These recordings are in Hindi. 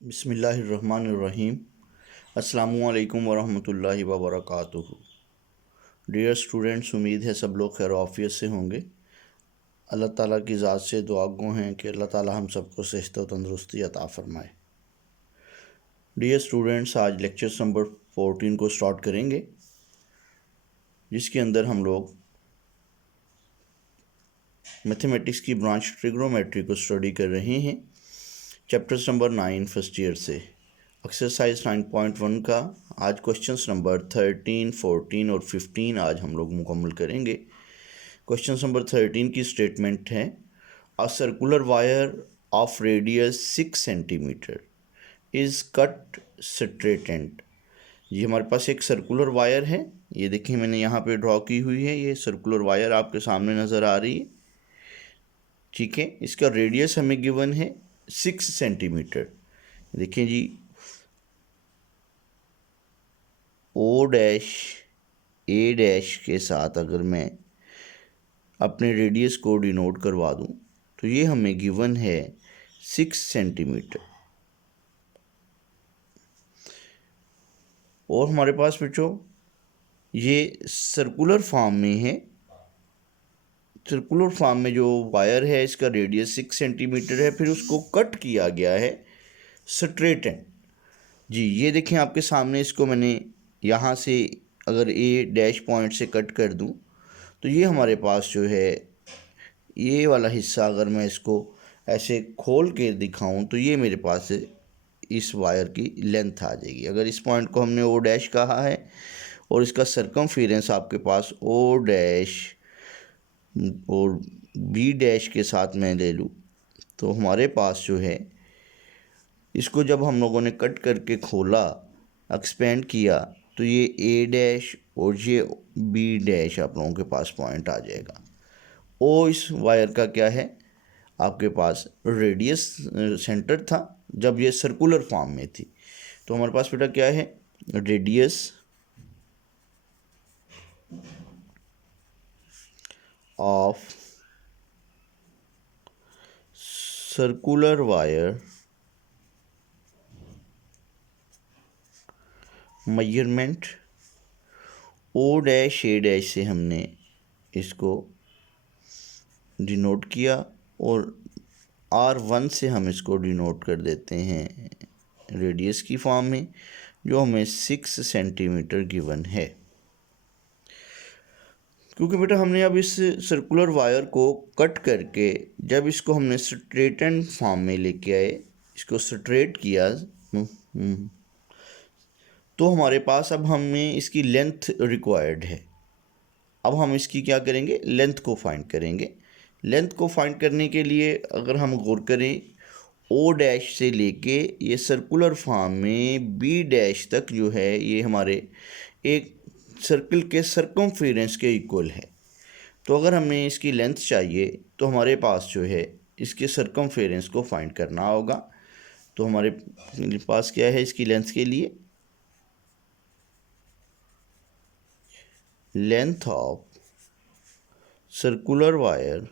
बिस्मिल्लाहिर्रहमानिर्रहीम। अस्सलामुअलैकुम वरहमतुल्लाहि वबरकातुहू। डियर स्टूडेंट्स, उम्मीद है सब लोग खैर आफियत से होंगे। अल्लाह ताला की ज़ात से दुआ गो हैं कि अल्लाह ताला हम सबको सेहत व तंदरुस्ती अता फ़रमाए। डियर स्टूडेंट्स, आज लेक्चर नंबर 14 को स्टार्ट करेंगे, जिसके अंदर हम लोग मैथमेटिक्स की ब्रांच ट्रिग्नोमेट्री को स्टडी कर रहे हैं। चैप्टर्स नंबर 9 फर्स्ट ईयर से एक्सरसाइज 9.1 का आज क्वेश्चंस नंबर 13, 14 और 15 आज हम लोग मुकम्मल करेंगे। क्वेश्चन नंबर 13 की स्टेटमेंट है, a circular wire of radius 6 centimetre is cut straightened. ये हमारे पास एक सर्कुलर वायर है, ये देखिए मैंने यहाँ पे ड्रॉ की हुई है। ये सर्कुलर वायर आपके सामने नज़र आ रही है, ठीक है। इसका रेडियस हमें गिवन है 6 सेंटीमीटर। देखिए जी, ओ डैश ए डैश के साथ अगर मैं अपने रेडियस को डिनोट करवा दूं तो ये हमें गिवन है 6 सेंटीमीटर। और हमारे पास बच्चों ये सर्कुलर फॉर्म में है। सर्कुलर फॉर्म में जो वायर है इसका रेडियस 6 सेंटीमीटर है, फिर उसको कट किया गया है स्ट्रेट एंड। जी ये देखें आपके सामने, इसको मैंने यहाँ से अगर ए डैश पॉइंट से कट कर दूं तो ये हमारे पास जो है ये वाला हिस्सा, अगर मैं इसको ऐसे खोल के दिखाऊं तो ये मेरे पास इस वायर की लेंथ आ जाएगी। अगर इस पॉइंट को हमने ओ डैश कहा है और इसका सरकमफेरेंस आपके पास ओ डैश और बी डैश के साथ मैं ले लूँ तो हमारे पास जो है, इसको जब हम लोगों ने कट करके खोला, एक्सपेंड किया, तो ये ए डैश और ये बी डैश आप लोगों के पास पॉइंट आ जाएगा। ओ इस वायर का क्या है, आपके पास रेडियस सेंटर था जब ये सर्कुलर फॉर्म में थी। तो हमारे पास बेटा क्या है, radius of circular wire measurement O dash A dash से हमने इसको डिनोट किया और R1 से हम इसको डिनोट कर देते हैं रेडियस की फॉर्म में, जो हमें 6 सेंटीमीटर गिवन है। क्योंकि बेटा हमने अब इस सर्कुलर वायर को कट करके जब इसको हमने स्ट्रेटन फॉर्म में लेके आए, इसको स्ट्रेट किया, तो हमारे पास अब हमें इसकी लेंथ रिक्वायर्ड है। अब हम इसकी क्या करेंगे, लेंथ को फाइंड करेंगे। लेंथ को फाइंड करने के लिए अगर हम गौर करें, ओ डैश से लेके ये सर्कुलर फॉर्म में बी डैश तक जो है ये हमारे एक सर्कल के सरकमफेरेंस के इक्वल है। तो अगर हमें इसकी लेंथ चाहिए तो हमारे पास जो है इसके सरकमफेरेंस को फाइंड करना होगा। तो हमारे पास क्या है इसकी लेंथ के लिए, लेंथ ऑफ सर्कुलर वायर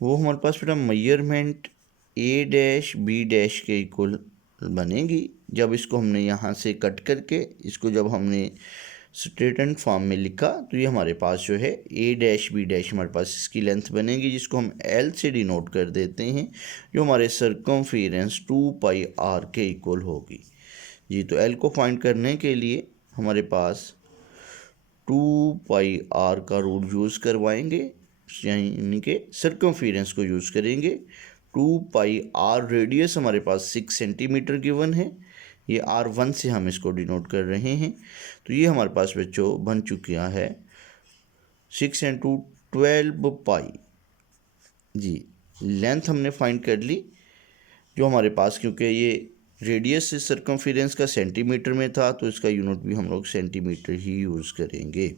वो हमारे पास बेटा मेजरमेंट ए डैश बी डैश के इक्वल बनेगी। जब इसको हमने यहाँ से कट करके इसको जब हमने स्ट्रेटन फॉर्म में लिखा तो ये हमारे पास जो है ए डैश बी डैश हमारे पास इसकी लेंथ बनेगी, जिसको हम एल से डिनोट कर देते हैं, जो हमारे सरकमफेरेंस 2πr के इक्वल होगी। जी तो एल को फाइंड करने के लिए हमारे पास 2πr का रूल यूज़ करवाएंगे, यानी कि सरकमफेरेंस को यूज़ करेंगे। 2πr रेडियस हमारे पास 6 सेंटीमीटर गिवन है, ये R1 से हम इसको डिनोट कर रहे हैं। तो ये हमारे पास बच्चों बन चुका है 6 × 12π। जी लेंथ हमने फाइंड कर ली जो हमारे पास, क्योंकि ये रेडियस से सरकमफेरेंस का सेंटीमीटर में था तो इसका यूनिट भी हम लोग सेंटीमीटर ही यूज़ करेंगे।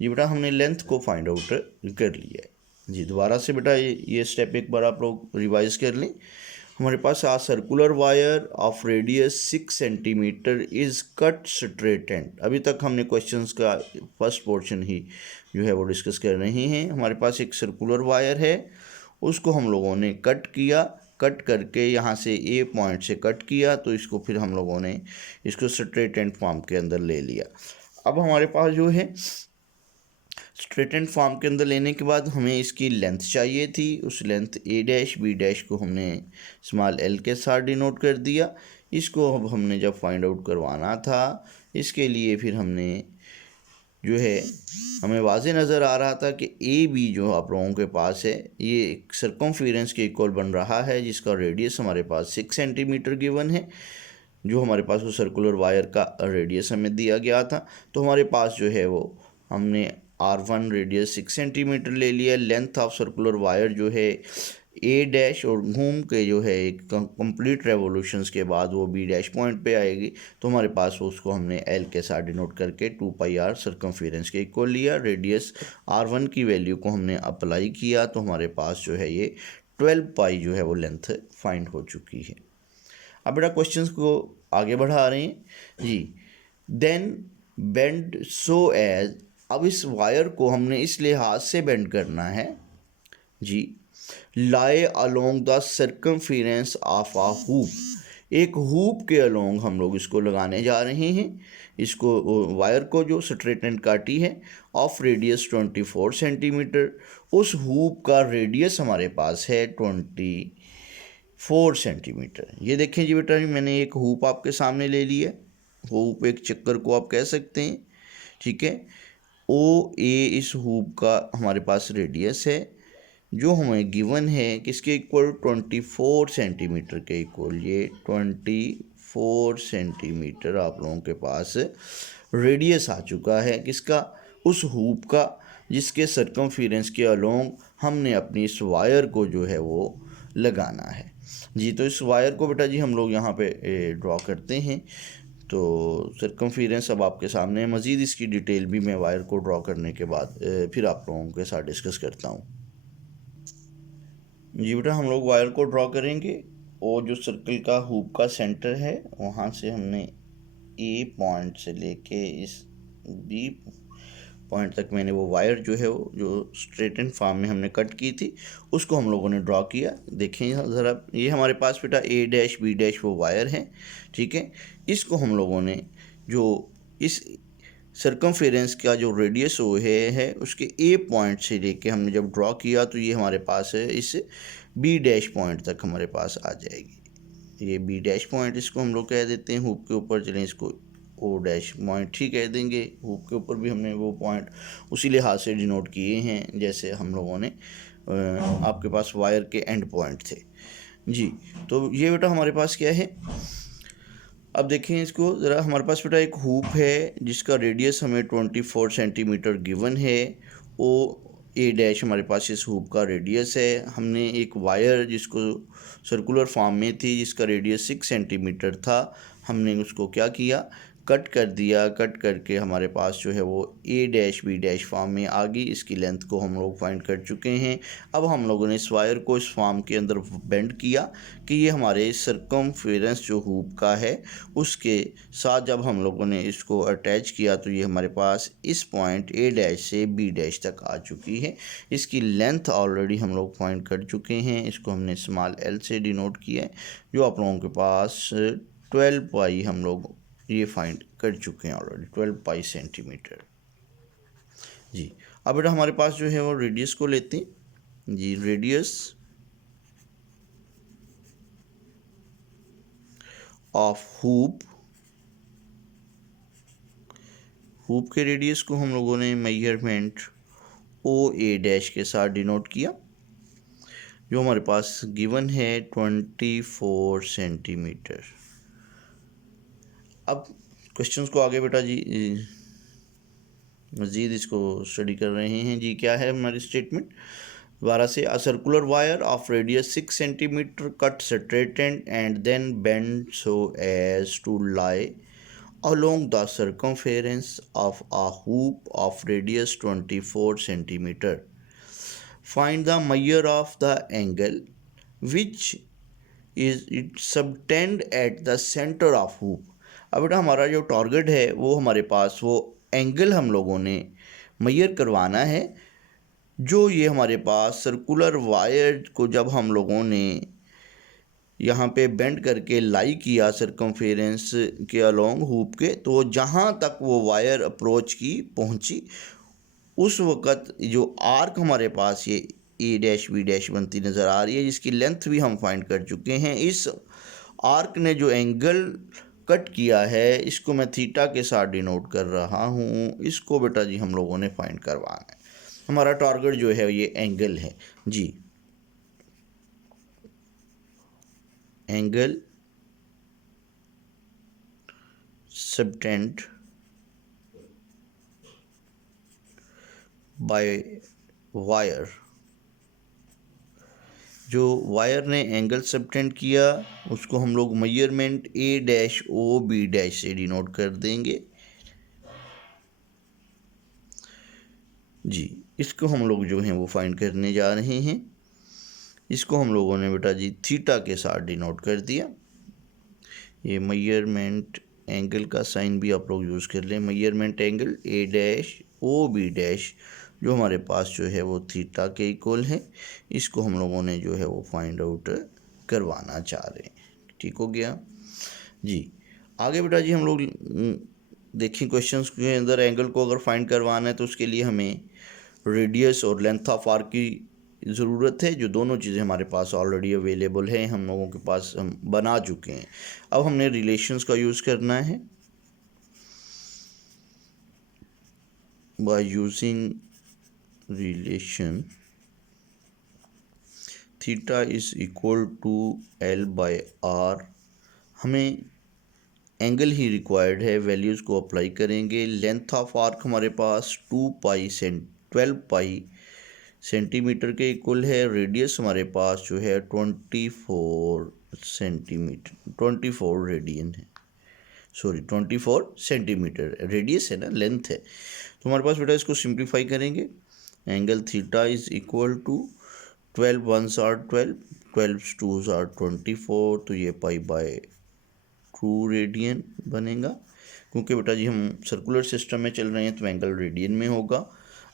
जी बेटा हमने लेंथ को फाइंड आउट कर लिया है। जी दोबारा से बेटा ये स्टेप एक बार आप लोग रिवाइज कर लें। हमारे पास a circular wire of radius 6 centimetre is cut straight and. अभी तक हमने क्वेश्चंस का फर्स्ट पोर्शन ही जो है वो डिस्कस कर रहे हैं। हमारे पास एक सर्कुलर वायर है, उसको हम लोगों ने कट किया, कट करके यहाँ से ए पॉइंट से कट किया, तो इसको फिर हम लोगों ने इसको स्ट्रेट एंड फॉर्म के अंदर ले लिया। अब हमारे पास जो है स्ट्रेट एंड फॉर्म के अंदर लेने के बाद हमें इसकी लेंथ चाहिए थी। उस लेंथ ए डैश बी डैश को हमने स्मॉल एल के साथ डिनोट कर दिया। इसको अब हमने जब फाइंड आउट करवाना था, इसके लिए फिर हमने जो है हमें वाज़े नज़र आ रहा था कि ए बी जो आप लोगों के पास है ये एक सर्कमफेरेंस के इक्वल बन रहा है, जिसका रेडियस हमारे पास 6 सेंटीमीटर गिवन है, जो हमारे पास वो सर्कुलर वायर का रेडियस हमें दिया गया था। तो हमारे पास जो है वो हमने R1 रेडियस 6 सेंटीमीटर ले लिया। लेंथ ऑफ सर्कुलर वायर जो है ए डैश और घूम के जो है एक कंप्लीट रेवोल्यूशंस के बाद वो बी डैश पॉइंट पे आएगी, तो हमारे पास उसको हमने एल के साथ डिनोट करके 2πr सर्कमफेरेंस के इक्वल लिया। रेडियस R1 की वैल्यू को हमने अप्लाई किया, तो हमारे पास जो है ये 12π जो है वो लेंथ फाइंड हो चुकी है। अब बेटा क्वेश्चंस को आगे बढ़ा रहे हैं जी। देन बेंड सो एज, अब इस वायर को हमने इस लिहाज से बेंड करना है जी, lie along the circumference of a hoop, एक हुप के अलोंग हम लोग इसको लगाने जा रहे हैं। इसको वायर को जो स्ट्रेट एंड काटी है ऑफ रेडियस 24 सेंटीमीटर, उस हुप का रेडियस हमारे पास है 24 सेंटीमीटर। ये देखें जी बेटा, मैंने एक हुप आपके सामने ले लिया, हुप एक चक्कर को आप कह सकते हैं, ठीक है। ओ ए इस हुप का हमारे पास रेडियस है, जो हमें गिवन है किसके इक्वल 24 सेंटीमीटर के इक्वल। ये 24 सेंटीमीटर आप लोगों के पास रेडियस आ चुका है किसका, उस हुप का, जिसके सर्कमफेरेंस के अलोंग हमने अपनी इस वायर को जो है वो लगाना है जी। तो इस वायर को बेटा जी हम लोग यहाँ पे ड्रॉ करते हैं। तो सर्कमफेरेंस अब आपके सामने है। मज़ीद इसकी डिटेल भी मैं वायर को ड्रॉ करने के बाद फिर आप लोगों के साथ डिस्कस करता हूँ जी। बेटा हम लोग वायर को ड्रॉ करेंगे और जो सर्कल का हुप का सेंटर है वहाँ से हमने ए पॉइंट से लेके इस बी पॉइंट तक मैंने वो वायर जो है वो जो स्ट्रेट एंड फॉर्म में हमने कट की थी उसको हम लोगों ने ड्रॉ किया। देखें ज़रा, ये हमारे पास बेटा ए डैश बी डैश वो वायर है, ठीक है। इसको हम लोगों ने जो इस सर्कमफेरेंस का जो रेडियस वो है उसके ए पॉइंट से लेके हमने जब ड्रॉ किया तो ये हमारे पास है इस बी डैश पॉइंट तक हमारे पास आ जाएगी। ये बी डैश पॉइंट इसको हम लोग कह देते हैं। हुप के ऊपर चलें इसको ओ डैश पॉइंट ही कह देंगे। हुप के ऊपर भी हमने वो पॉइंट उसी लिहाज से डिनोट किए हैं जैसे हम लोगों ने आपके पास वायर के एंड पॉइंट थे जी। तो ये बेटा हमारे पास क्या है, अब देखें इसको ज़रा, हमारे पास बेटा एक हुप है जिसका रेडियस हमें 24 सेंटीमीटर गिवन है। ओ ए डैश हमारे पास इस हुप का रेडियस है। हमने एक वायर जिसको सर्कुलर फॉर्म में थी जिसका रेडियस 6 सेंटीमीटर था, हमने उसको क्या किया, कट कर दिया। कट करके हमारे पास जो है वो ए डैश बी डैश फॉर्म में आ गई। इसकी लेंथ को हम लोग फाइंड कर चुके हैं। अब हम लोगों ने इस वायर को इस फॉर्म के अंदर बेंड किया कि ये हमारे सर्कमफेरेंस जो हुप का है उसके साथ जब हम लोगों ने इसको अटैच किया तो ये हमारे पास इस पॉइंट ए डैश से बी डैश तक आ चुकी है। इसकी लेंथ ऑलरेडी हम लोग फाइंड कर चुके हैं, इसको हमने स्मॉल एल से डिनोट किया है, जो आप लोगों के पास 12π हम लोग ये फाइंड कर चुके हैं ऑलरेडी, 12π सेंटीमीटर जी। अब बेटा हमारे पास जो है वो रेडियस को लेते हैं जी। रेडियस ऑफ हुप, हुप के रेडियस को हम लोगों ने मेजरमेंट ओ ए डैश के साथ डिनोट किया, जो हमारे पास गिवन है 24 सेंटीमीटर। अब क्वेश्चंस को आगे बेटा जी मज़ीद इसको स्टडी कर रहे हैं जी। क्या है हमारी स्टेटमेंट दोबारा से, a circular wire of radius 6 centimetre cut straightened and then bend so as to lie along the circumference of a hoop of radius 24 centimeter. Find the measure of the angle which is it subtend at the centre of hoop. अब बेटा हमारा जो टारगेट है वो हमारे पास वो एंगल हम लोगों ने मेजर करवाना है जो ये हमारे पास सर्कुलर वायर को जब हम लोगों ने यहाँ पे बेंड करके लाई किया सरकमफेरेंस के अलोंग हुप के, तो जहाँ तक वो वायर अप्रोच की पहुँची उस वक़्त जो आर्क हमारे पास ये ए डैश बी डैश बनती नज़र आ रही है, जिसकी लेंथ भी हम फाइंड कर चुके हैं। इस आर्क ने जो एंगल कट किया है इसको मैं थीटा के साथ डिनोट कर रहा हूँ। इसको बेटा जी हम लोगों ने फाइंड करवाना है। हमारा टारगेट जो है ये एंगल है जी, एंगल सबटेंड बाय वायर। जो वायर ने एंगल सबटेंड किया उसको हम लोग मेजरमेंट ए डैश ओ बी डैश से डिनोट कर देंगे जी। इसको हम लोग जो हैं वो फाइंड करने जा रहे हैं। इसको हम लोगों ने बेटा जी थीटा के साथ डिनोट कर दिया। ये मेजरमेंट एंगल का साइन भी आप लोग यूज़ कर लें। Measurement angle A dash O B dash जो हमारे पास जो है वो थीटा के इक्वल है। इसको हम लोगों ने जो है वो फाइंड आउट करवाना चाह रहे हैं। ठीक हो गया जी। आगे बेटा जी हम लोग देखें क्वेश्चंस के अंदर एंगल को अगर फाइंड करवाना है तो उसके लिए हमें रेडियस और लेंथ ऑफ आर्क की ज़रूरत है, जो दोनों चीज़ें हमारे पास ऑलरेडी अवेलेबल हैं, हम लोगों के पास हम बना चुके हैं। अब हमने रिलेशंस का यूज़ करना है। By using relation theta is equal to L by R, हमें एंगल ही रिक्वायर्ड है, वैल्यूज़ को अप्लाई करेंगे। लेंथ ऑफ आर्क हमारे पास 12 पाई सेंटीमीटर के इक्वल है। रेडियस हमारे पास जो है 24 सेंटीमीटर, 24 रेडियन है, सॉरी 24 सेंटीमीटर रेडियस है ना, लेंथ है। तो हमारे पास बेटा इसको सिंप्लीफाई करेंगे। Angle theta is equal to 12 1s are 12, 12 2s are 24, तो ये पाई बाय 2 रेडियन बनेगा। क्योंकि बेटा जी हम सर्कुलर सिस्टम में चल रहे हैं तो एंगल रेडियन में होगा।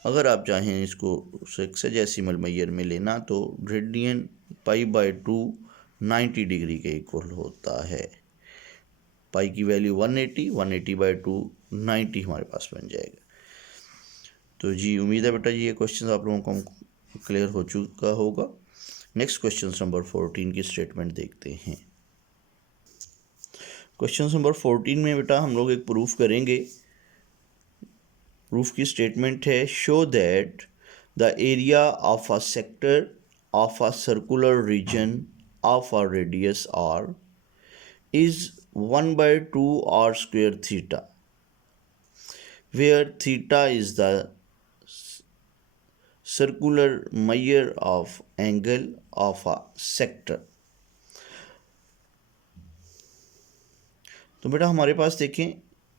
अगर आप चाहें इसको सेक्साडेसिमल मेजर में लेना तो रेडियन पाई बाय 2 90 डिग्री के इक्वल होता है। पाई की वैल्यू 180, 180 बाई 2 90 हमारे पास बन जाएगा। तो जी उम्मीद है बेटा जी ये क्वेश्चन आप लोगों को क्लियर हो चुका होगा। नेक्स्ट क्वेश्चन नंबर 14 की स्टेटमेंट देखते हैं। क्वेश्चन नंबर 14 में बेटा हम लोग एक प्रूफ करेंगे। प्रूफ की स्टेटमेंट है, show that the area of a sector of a circular region of a radius r is 1/2 r square theta, where theta is the circular measure of angle of a sector। तो बेटा हमारे पास देखें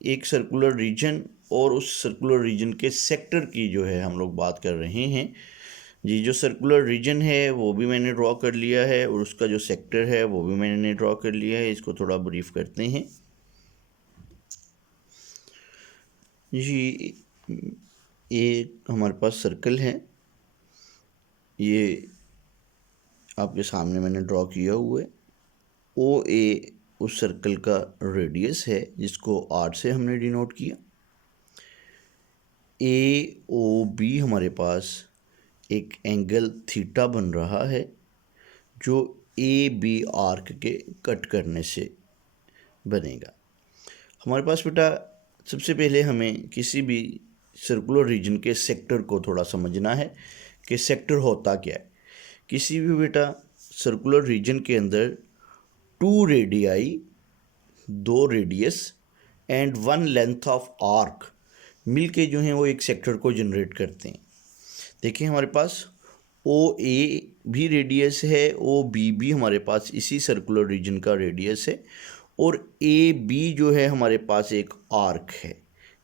एक सर्कुलर रीजन और उस सर्कुलर रीजन के सेक्टर की जो है हम लोग बात कर रहे हैं जी। जो सर्कुलर रीजन है वो भी मैंने ड्रॉ कर लिया है और उसका जो सेक्टर है वो भी मैंने ड्रॉ कर लिया है। इसको थोड़ा ब्रीफ करते हैं जी। एक हमारे पास सर्कल है, ये आपके सामने मैंने ड्रॉ किया हुआ है। ओ ए उस सर्कल का रेडियस है जिसको आर से हमने डिनोट किया। ए ओ बी हमारे पास एक एंगल थीटा बन रहा है जो ए बी आर्क के कट करने से बनेगा। हमारे पास बेटा सबसे पहले हमें किसी भी सर्कुलर रीजन के सेक्टर को थोड़ा समझना है कि सेक्टर होता क्या है। किसी भी बेटा सर्कुलर रीजन के अंदर 2 radii, 2 radius and 1 length of arc मिलके जो हैं वो एक सेक्टर को जनरेट करते हैं। देखिए हमारे पास ओ ए भी रेडियस है, ओ बी भी हमारे पास इसी सर्कुलर रीजन का रेडियस है और ए बी जो है हमारे पास एक आर्क है।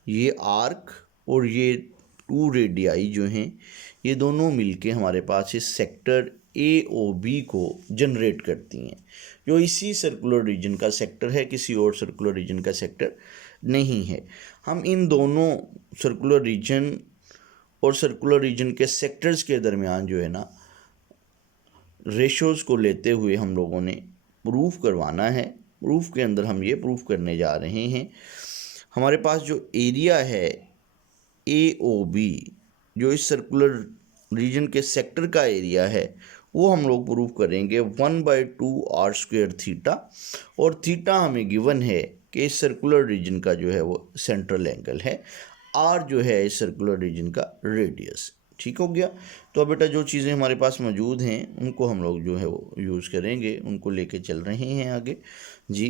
ये आर्क और ये 2 रेडियाई जो हैं ये दोनों मिलके हमारे पास इस सेक्टर AOB को जनरेट करती हैं, जो इसी सर्कुलर रीजन का सेक्टर है, किसी और सर्कुलर रीजन का सेक्टर नहीं है। हम इन दोनों सर्कुलर रीजन और सर्कुलर रीजन के सेक्टर्स के दरमियान जो है ना रेशोज़ को लेते हुए हम लोगों ने प्रूफ करवाना है। प्रूफ के अंदर हम ये प्रूफ करने जा रहे हैं, हमारे पास जो एरिया है AOB, जो इस सर्कुलर रीजन के सेक्टर का एरिया है, वो हम लोग प्रूफ करेंगे 1/2r² थीटा, और थीटा हमें गिवन है कि इस सर्कुलर रीजन का जो है वो सेंट्रल एंगल है, r जो है इस सर्कुलर रीजन का रेडियस। ठीक हो गया। तो अब बेटा जो चीज़ें हमारे पास मौजूद हैं उनको हम लोग जो है वो यूज़ करेंगे, उनको लेके चल रहे हैं आगे जी।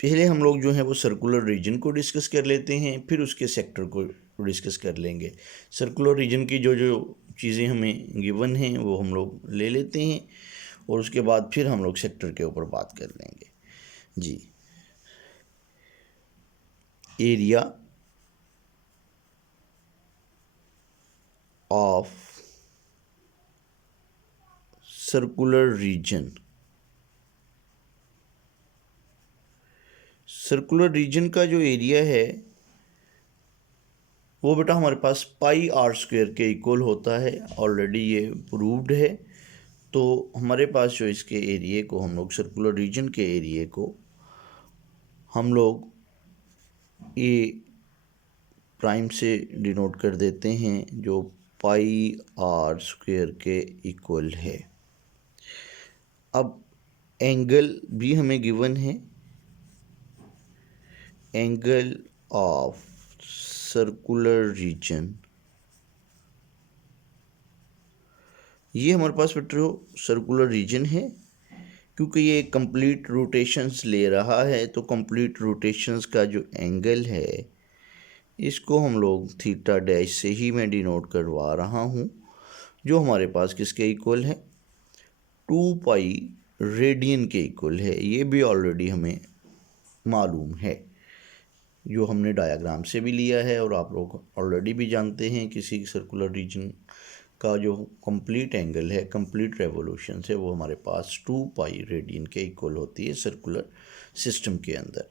पहले हम लोग जो है वो सर्कुलर रीजन को डिस्कस कर लेते हैं, फिर उसके सेक्टर को डिस्कस कर लेंगे। सर्कुलर रीजन की जो जो चीज़ें हमें गिवन हैं वो हम लोग ले लेते हैं, और उसके बाद फिर हम लोग सेक्टर के ऊपर बात कर लेंगे जी। Area of circular region, circular region का जो एरिया है वो बेटा हमारे पास πr² के इक्वल होता है, ऑलरेडी ये प्रूव्ड है। तो हमारे पास जो इसके एरिया को हम लोग सर्कुलर रीजन के एरिया को हम लोग ए प्राइम से डिनोट कर देते हैं, जो πr² के इक्वल है। अब एंगल भी हमें गिवन है, एंगल ऑफ सर्कुलर रीजन, ये हमारे पास बेटा सर्कुलर रीजन है, क्योंकि ये कंप्लीट रोटेशंस ले रहा है, तो कंप्लीट रोटेशंस का जो एंगल है इसको हम लोग थीटा डैश से ही मैं डिनोट करवा रहा हूँ, जो हमारे पास किसके इक्वल है 2π रेडियन के इक्वल है। ये भी ऑलरेडी हमें मालूम है, जो हमने डायग्राम से भी लिया है, और आप लोग ऑलरेडी भी जानते हैं किसी सर्कुलर रीजन का जो कंप्लीट एंगल है, कंप्लीट रेवोल्यूशन से, वो हमारे पास 2π रेडियन के इक्वल होती है सर्कुलर सिस्टम के अंदर।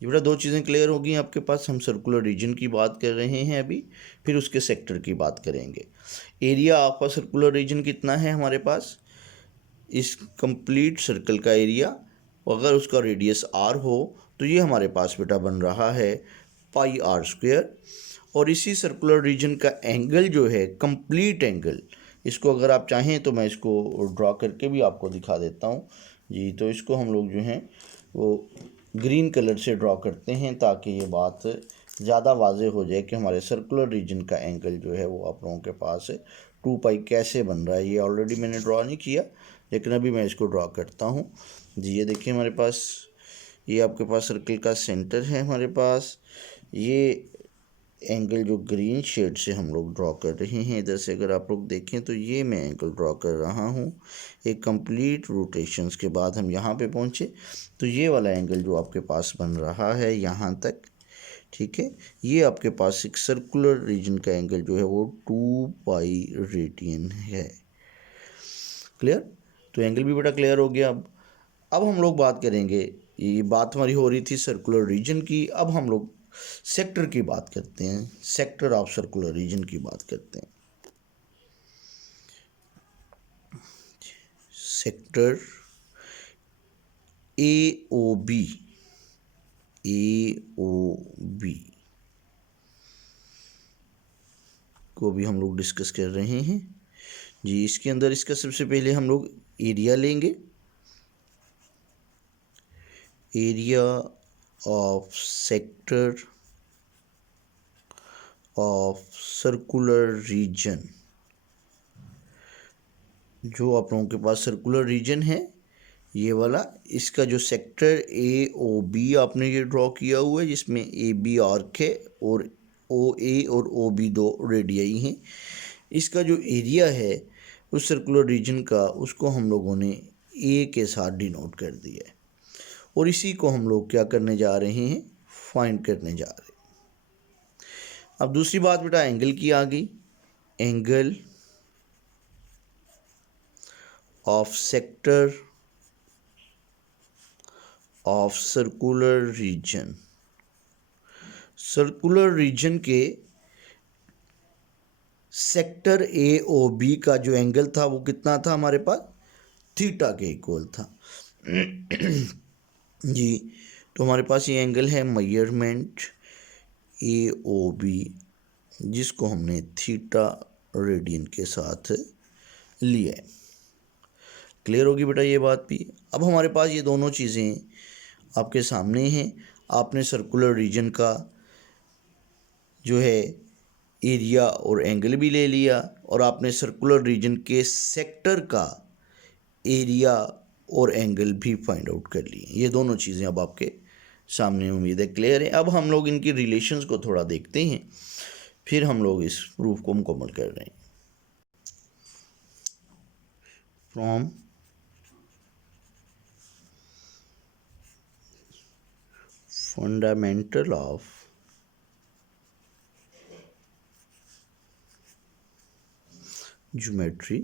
ये बेटा दो चीज़ें क्लियर होगी आपके पास। हम सर्कुलर रीजन की बात कर रहे हैं अभी, फिर उसके सेक्टर की बात करेंगे। Area of a circular reason कितना है हमारे पास, इस कंप्लीट सर्कल का एरिया, अगर उसका रेडियस r हो तो ये हमारे पास बेटा बन रहा है πr²। और इसी सर्कुलर रीजन का एंगल जो है कंप्लीट एंगल, इसको अगर आप चाहें तो मैं इसको ड्रॉ करके भी आपको दिखा देता हूँ जी। तो इसको हम लोग जो हैं वो ग्रीन कलर से ड्रॉ करते हैं, ताकि ये बात ज़्यादा वाज़े हो जाए कि हमारे सर्कुलर रीजन का एंगल जो है वो आप लोगों के पास 2π कैसे बन रहा है। ये ऑलरेडी मैंने ड्रॉ नहीं किया, लेकिन अभी मैं इसको ड्रॉ करता हूँ जी। ये देखिए हमारे पास ये आपके पास सर्कल का सेंटर है हमारे पास, ये एंगल जो ग्रीन शेड से हम लोग ड्रॉ कर रहे हैं, इधर से अगर आप लोग देखें तो ये मैं एंगल ड्रॉ कर रहा हूँ। एक कंप्लीट रोटेशंस के बाद हम यहाँ पे पहुँचे, तो ये वाला एंगल जो आपके पास बन रहा है यहाँ तक, ठीक है, ये आपके पास एक सर्कुलर रीजन का एंगल जो है वो 2π रेडियन है। क्लियर। तो एंगल भी बेटा क्लियर हो गया। अब हम लोग बात करेंगे, ये बात हमारी हो रही थी सर्कुलर रीजन की, अब हम लोग सेक्टर की बात करते हैं, सेक्टर ऑफ सर्कुलर रीजन की बात करते हैं। सेक्टर AOB, AOB को भी हम लोग डिस्कस कर रहे हैं जी। इसके अंदर इसका सबसे पहले हम लोग एरिया लेंगे, area of sector of circular region. जो आप लोगों के पास सर्कुलर रीजन है ये वाला, इसका जो सेक्टर AOB आपने ये ड्रॉ किया हुआ है, जिसमें AB आर्क है और OA और OB दो रेडियाई हैं, इसका जो एरिया है उस सर्कुलर रीजन का, उसको हम लोगों ने A के साथ डिनोट कर दिया है, और इसी को हम लोग क्या करने जा रहे हैं, फाइंड करने जा रहे हैं। अब दूसरी बात बेटा एंगल की आ गई, angle of sector of circular region. Circular region के सेक्टर ए ओ बी का जो एंगल था वो कितना था हमारे पास, थीटा के इक्वल था। जी, तो हमारे पास ये एंगल है मेजरमेंट ए ओ बी, जिसको हमने थीटा रेडियन के साथ लिया है। क्लियर होगी बेटा ये बात भी। अब हमारे पास ये दोनों चीज़ें आपके सामने हैं। आपने सर्कुलर रीजन का जो है एरिया और एंगल भी ले लिया, और आपने सर्कुलर रीजन के सेक्टर का एरिया और एंगल भी फाइंड आउट कर लिए। ये दोनों चीज़ें अब आपके सामने, उम्मीद है क्लियर है। अब हम लोग इनकी रिलेशंस को थोड़ा देखते हैं, फिर हम लोग इस प्रूफ को मुकम्मल कर रहे हैं। फ्रॉम फंडामेंटल ऑफ ज्योमेट्री,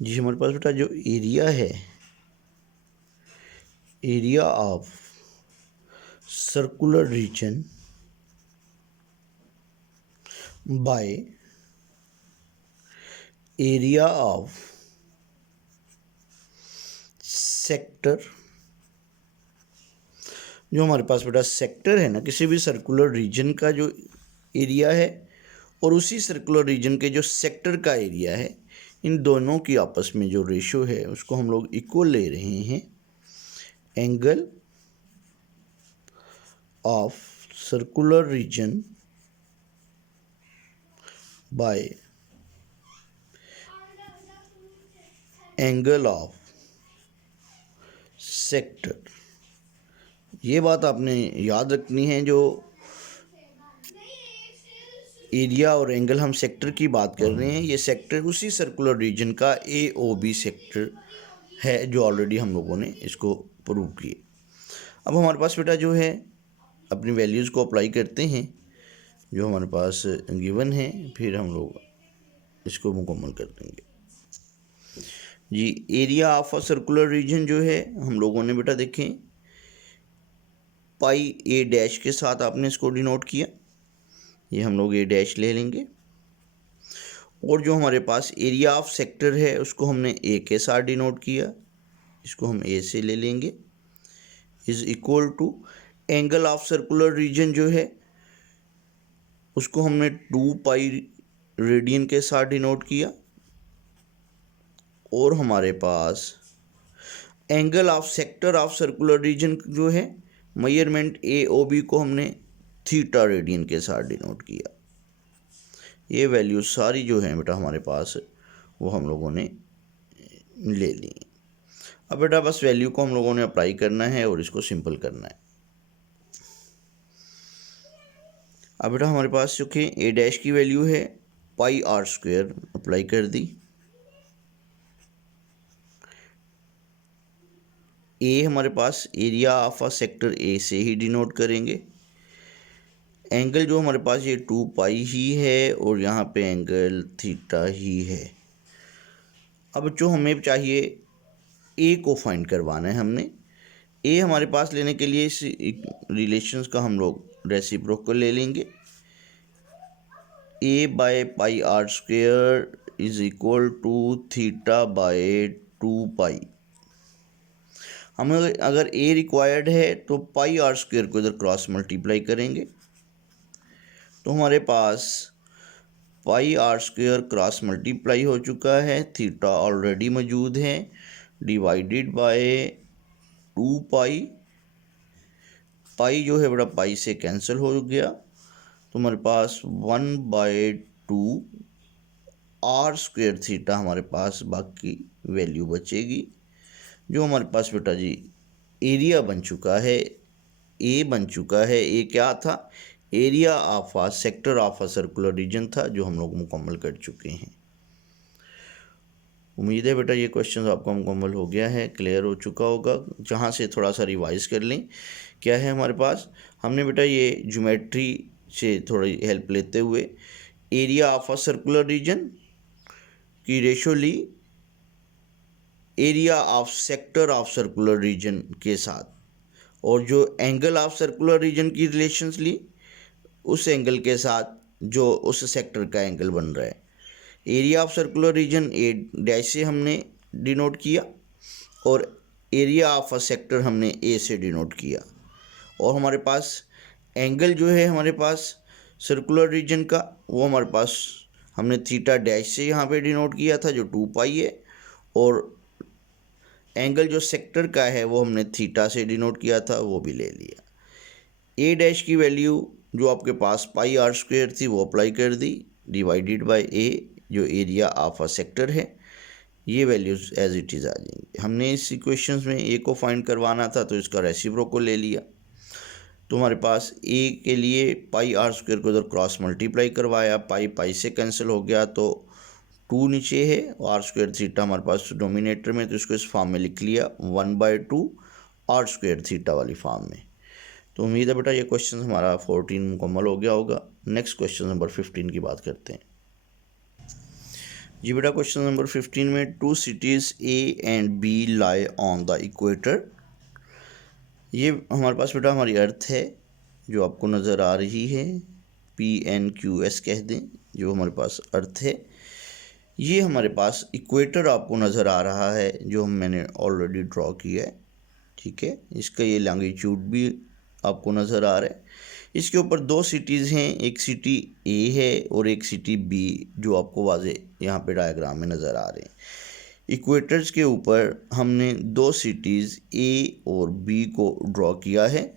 जी हमारे पास बेटा जो एरिया है, area of circular reason by area of sector, जो हमारे पास बेटा सेक्टर है ना, किसी भी सर्कुलर रीजन का जो एरिया है और उसी सर्कुलर रीजन के जो सेक्टर का एरिया है, इन दोनों की आपस में जो रेशो है उसको हम लोग इक्वल ले रहे हैं। Angle of circular reason bye angle of sector. ये बात आपने याद रखनी है, जो एरिया और एंगल हम सेक्टर की बात कर रहे हैं, ये सेक्टर उसी सर्कुलर रीजन का ए ओ बी सेक्टर है, जो ऑलरेडी हम लोगों ने इसको प्रूव किए। अब हमारे पास बेटा जो है अपनी वैल्यूज़ को अप्लाई करते हैं जो हमारे पास गिवन है, फिर हम लोग इसको मुकम्मल कर देंगे। जी, area of a circular region जो है हम लोगों ने बेटा देखें पाई ए डैश के साथ आपने इसको डिनोट किया, ये हम लोग ए डैश ले लेंगे। और जो हमारे पास एरिया ऑफ सेक्टर है उसको हमने ए के साथ डिनोट किया, इसको हम ए से ले लेंगे, is equal to angle of circular region जो है उसको हमने 2 पाई रेडियन के साथ डिनोट किया। और हमारे पास angle of sector of circular region जो है मेजरमेंट ए ओ बी को हमने थीटा रेडियन के साथ डिनोट किया। ये वैल्यू सारी जो है बेटा हमारे पास वो हम लोगों ने ले ली। अब बेटा बस वैल्यू को हम लोगों ने अप्लाई करना है और इसको सिंपल करना है। अब बेटा हमारे पास चूँकि ए डैश की वैल्यू है पाई आर स्क्वायर, अप्लाई कर दी। ए हमारे पास area of a sector A से ही डिनोट करेंगे। एंगल जो हमारे पास ये 2 पाई ही है और यहाँ पे एंगल थीटा ही है। अब जो हमें चाहिए ए को फाइंड करवाना है हमने। ए हमारे पास लेने के लिए इस रिलेशंस का हम लोग रेसिप्रोकल ले लेंगे। A by pi r square is equal to theta by 2 pi. हम अगर ए रिक्वायर्ड है तो पाई आर स्क्वायर को इधर क्रॉस मल्टीप्लाई करेंगे, तो हमारे पास पाई आर स्क्वायर क्रॉस मल्टीप्लाई हो चुका है, थीटा ऑलरेडी मौजूद है, डिवाइडेड बाय 2 पाई। पाई जो है बड़ा पाई से कैंसिल हो गया, तो हमारे पास 1/2 आर स्क्वायर थीटा हमारे पास बाकी वैल्यू बचेगी, जो हमारे पास बेटा जी एरिया बन चुका है, ए बन चुका है। ए क्या था, area of a sector of a circular region था, जो हम लोग मुकम्मल कर चुके हैं। उम्मीद है बेटा ये क्वेश्चन आपका मुकम्मल हो गया है, क्लियर हो चुका होगा। जहाँ से थोड़ा सा रिवाइज कर लें, क्या है हमारे पास, हमने बेटा ये ज्योमेट्री से थोड़ी हेल्प लेते हुए area of a circular region की रेशो ली area of sector of circular region के साथ, और जो एंगल ऑफ सर्कुलर रीजन की रिलेशंस ली उस एंगल के साथ जो उस सेक्टर का एंगल बन रहा है। Area of circular reason A dash से हमने डिनोट किया और एरिया ऑफ अ सेक्टर हमने ए से डिनोट किया, और हमारे पास एंगल जो है हमारे पास सर्कुलर रीजन का वो हमारे पास हमने थीटा डैश से यहाँ पे डिनोट किया था जो 2 पाई है, और एंगल जो सेक्टर का है वो हमने थीटा से डिनोट किया था वो भी ले लिया। ए डैश की वैल्यू जो आपके पास पाई आर स्क्वायर थी वो अप्लाई कर दी, डिवाइडेड बाय ए जो एरिया ऑफ अ सेक्टर है, ये वैल्यूज़ एज इट इज़ आ जाएंगी। हमने इस इक्वेशंस में ए को फाइंड करवाना था तो इसका रेसिप्रोकल ले लिया, तो हमारे पास ए के लिए पाई आर स्क्वायर को उधर क्रॉस मल्टीप्लाई करवाया, पाई पाई से कैंसिल हो गया तो 2 नीचे है और आर स्क्वायर थीटा हमारे पास डोमिनेटर में, तो इसको इस फॉर्म में लिख लिया 1/2 आर स्क्वायर थीटा वाली फॉर्म में। तो उम्मीद है बेटा ये क्वेश्चन हमारा 14 मुकम्मल हो गया होगा। नेक्स्ट क्वेश्चन नंबर 15 की बात करते हैं। जी बेटा क्वेश्चन नंबर 15 में 2 cities A and B lie on the equator। ये हमारे पास बेटा हमारी अर्थ है जो आपको नज़र आ रही है, PNQS कह दें, जो हमारे पास अर्थ है। ये हमारे पास इक्वेटर आपको नज़र आ रहा है जो मैंने ऑलरेडी ड्रॉ किया है, ठीक है। इसका ये लॉन्गिट्यूड भी आपको नज़र आ रहा है। इसके ऊपर 2 सिटीज़ हैं, एक सिटी ए है और एक सिटी बी, जो आपको वाजे यहाँ पे डायग्राम में नज़र आ रहे हैं। इक्वेटर्स के ऊपर हमने 2 सिटीज़ ए और बी को ड्रॉ किया है,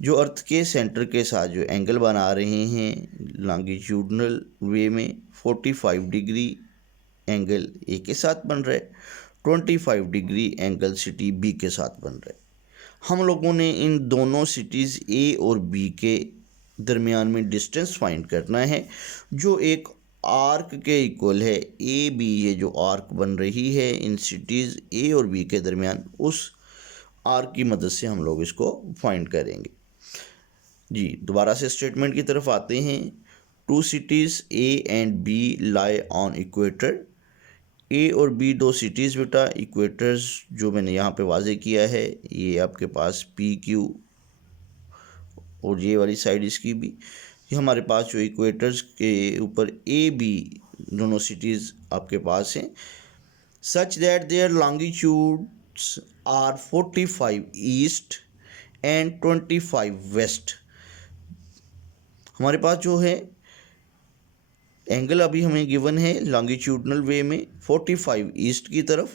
जो अर्थ के सेंटर के साथ जो एंगल बना रहे हैं लॉन्गिट्यूडनल वे में 45 डिग्री एंगल ए के साथ बन रहा है, 25 डिग्री एंगल सिटी बी के साथ बन रहा है। हम लोगों ने इन दोनों सिटीज़ ए और बी के दरमियान में डिस्टेंस फाइंड करना है जो एक आर्क के इक्वल है। ए बी ये जो आर्क बन रही है इन सिटीज़ ए और बी के दरमियान, उस आर्क की मदद से हम लोग इसको फाइंड करेंगे। जी दोबारा से स्टेटमेंट की तरफ आते हैं। 2 cities A and B lie on equator। ए और बी 2 सिटीज़ बेटा इक्वेटर्स जो मैंने यहाँ पे वाजे किया है, ये आपके पास PQ और ये वाली साइड इसकी भी, ये हमारे पास जो इक्वेटर्स के ऊपर ए बी दोनों सिटीज़ आपके पास हैं, such that their longitudes are 45 east and 25 west. हमारे पास जो है एंगल अभी हमें गिवन है लॉन्गिट्यूडनल वे में 45 ईस्ट की तरफ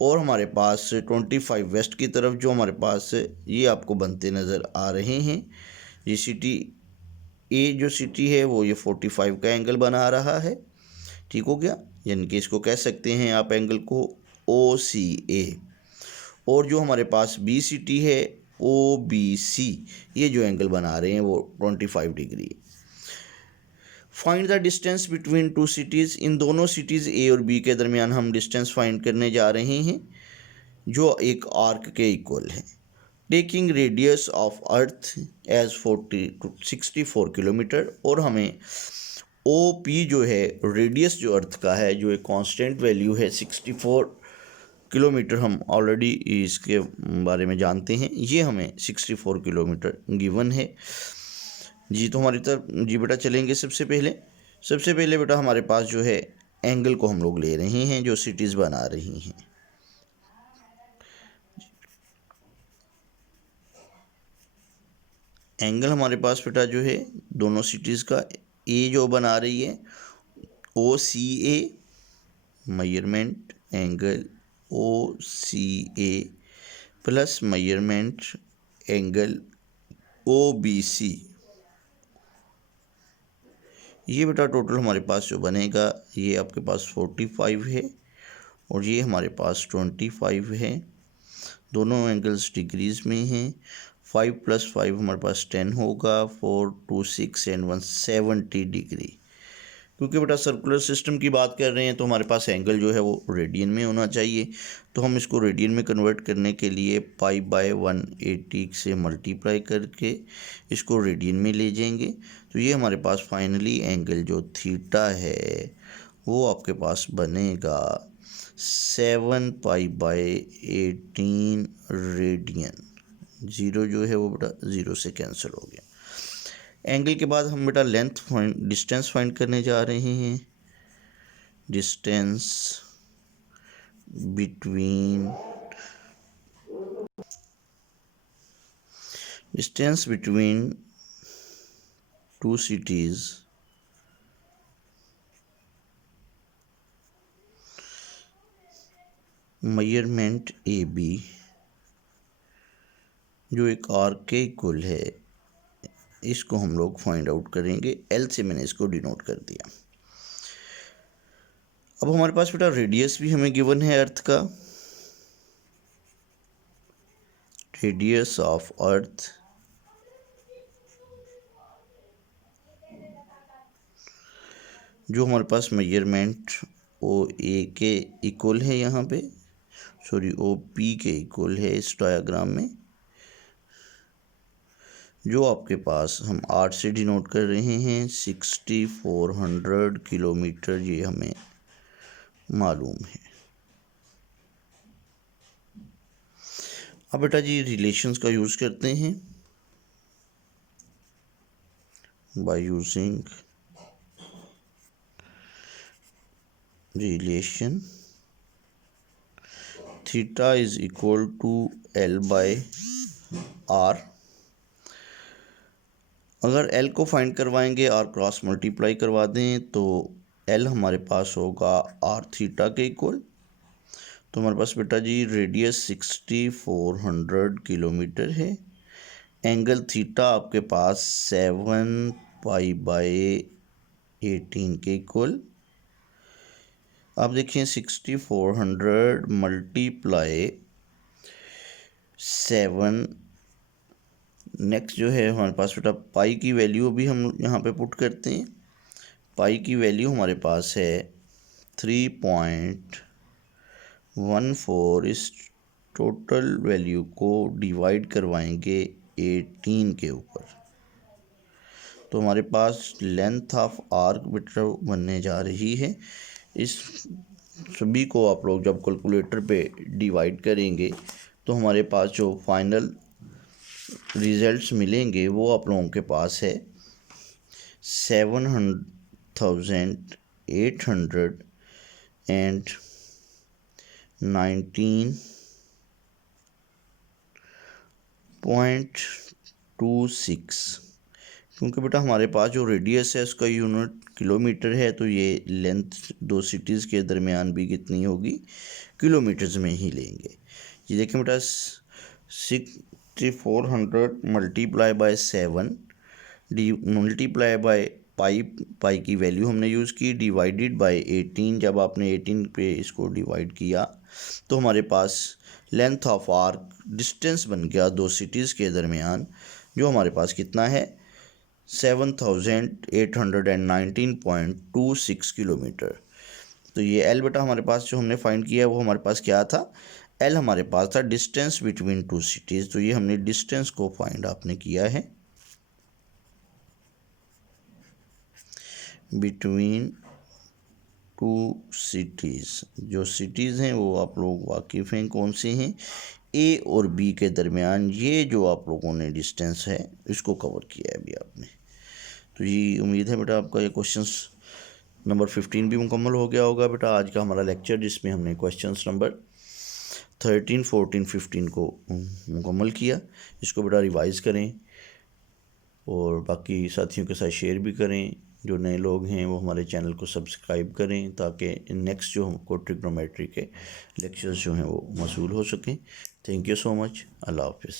और हमारे पास 25 वेस्ट की तरफ, जो हमारे पास ये आपको बनते नज़र आ रहे हैं। ये सिटी ए जो सिटी है वो ये 45 का एंगल बना रहा है, ठीक हो गया। यानी कि इसको कह सकते हैं आप एंगल को OCA, और जो हमारे पास बी सिटी है OBC, ये जो एंगल बना रहे हैं वो 25 degree. Find the distance between 2 cities. इन दोनों सिटीज़ ए और बी के दरमियान हम डिस्टेंस फाइंड करने जा रहे हैं जो एक आर्क के इक्वल है। Taking radius of earth as 64 kilometre, और हमें OP जो है रेडियस जो अर्थ का है जो एक कांस्टेंट वैल्यू है 64 किलोमीटर, हम ऑलरेडी इसके बारे में जानते हैं, ये हमें 64 किलोमीटर गिवन है। जी तो हमारी तरफ जी बेटा चलेंगे। सबसे पहले बेटा हमारे पास जो है एंगल को हम लोग ले रहे हैं जो सिटीज़ बना रही हैं। एंगल हमारे पास बेटा जो है दोनों सिटीज़ का, ए जो बना रही है OCA measurement angle OCA plus measurement angle OBC, ये बेटा टोटल हमारे पास जो बनेगा ये आपके पास 45 है और ये हमारे पास 25 है। दोनों एंगल्स डिग्रीज में हैं। 5 + 5 हमारे पास 10 होगा। 4, 2, 6 एंड 1 70 डिग्री। क्योंकि बेटा सर्कुलर सिस्टम की बात कर रहे हैं तो हमारे पास एंगल जो है वो रेडियन में होना चाहिए, तो हम इसको रेडियन में कन्वर्ट करने के लिए π/180 से मल्टीप्लाई करके इसको रेडियन में ले जाएंगे। तो ये हमारे पास फाइनली एंगल जो थीटा है वो आपके पास बनेगा 7π/18 रेडियन। ज़ीरो जो है वो बेटा ज़ीरो से कैंसिल हो गया। एंगल के बाद हम बेटा डिस्टेंस फाइंड करने जा रहे हैं। Distance between two cities measurement AB जो एक आर्क के इक्वल है, इसको हम लोग फाइंड आउट करेंगे। L से मैंने इसको डिनोट कर दिया। अब हमारे पास बेटा रेडियस भी हमें गिवन है अर्थ का। रेडियस ऑफ अर्थ जो हमारे पास मेजरमेंट OA के इक्वल है, यहाँ पे OP के इक्वल है इस डायग्राम में, जो आपके पास हम 8 से डिनोट कर रहे हैं। 6400 किलोमीटर ये हमें मालूम है। अब बेटा जी रिलेशंस का यूज़ करते हैं। By using relation theta is equal to L/R। अगर L को फाइंड करवाएंगे, R क्रॉस मल्टीप्लाई करवा दें तो L हमारे पास होगा R थीटा के इक्वल। तो हमारे पास बेटा जी रेडियस 6400 किलोमीटर है। एंगल थीटा आपके पास 7π/18 के इक्वल। आप देखिए 6400 मल्टीप्लाई 7। नेक्स्ट जो है हमारे पास बेटा पाई की वैल्यू भी हम यहाँ पे पुट करते हैं। पाई की वैल्यू हमारे पास है 3.14। इस टोटल वैल्यू को डिवाइड करवाएंगे 18 के ऊपर, तो हमारे पास लेंथ ऑफ आर्क बेटा बनने जा रही है। इस सभी को आप लोग जब कैलकुलेटर पे डिवाइड करेंगे तो हमारे पास जो फाइनल रिजल्ट्स मिलेंगे वो आप लोगों के पास है 719.26। क्योंकि बेटा हमारे पास जो रेडियस है उसका यूनिट किलोमीटर है, तो ये लेंथ दो सिटीज़ के दरमियान भी कितनी होगी, किलोमीटर्स में ही लेंगे। ये देखें बेटा 6400 multiply by 7 multiply by pi की वैल्यू हमने यूज़ की, डिवाइडेड बाय 18। जब आपने 18 पे इसको डिवाइड किया तो हमारे पास लेंथ ऑफ आर्क डिस्टेंस बन गया दो सिटीज़ के दरमियान, जो हमारे पास कितना है 7819.26 किलोमीटर। तो ये एल बेटा हमारे पास जो हमने फाइंड किया है वो हमारे पास क्या था, एल हमारे पास था डिस्टेंस बिटवीन टू सिटीज़। तो ये हमने डिस्टेंस को फाइंड आपने किया है बिटवीन टू सिटीज़। जो सिटीज़ हैं वो आप लोग वाकिफ़ हैं कौन से हैं, ए और बी के दरमियान ये जो आप लोगों ने डिस्टेंस है इसको कवर किया है अभी आपने। तो ये उम्मीद है बेटा आपका ये क्वेश्चंस नंबर 15 भी मुकम्मल हो गया होगा बेटा आज का हमारा लेक्चर, जिसमें हमने क्वेश्चंस नंबर 13, 14, 15 को मुकम्मल किया। इसको बेटा रिवाइज़ करें और बाकी साथियों के साथ शेयर भी करें। जो नए लोग हैं वो हमारे चैनल को सब्सक्राइब करें ताकि नेक्स्ट जो हमको ट्रिग्नोमेट्री के लेक्चर्स जो हैं वो मौसूल हो सकें। Thank you so much. अल्लाह हाफिज़।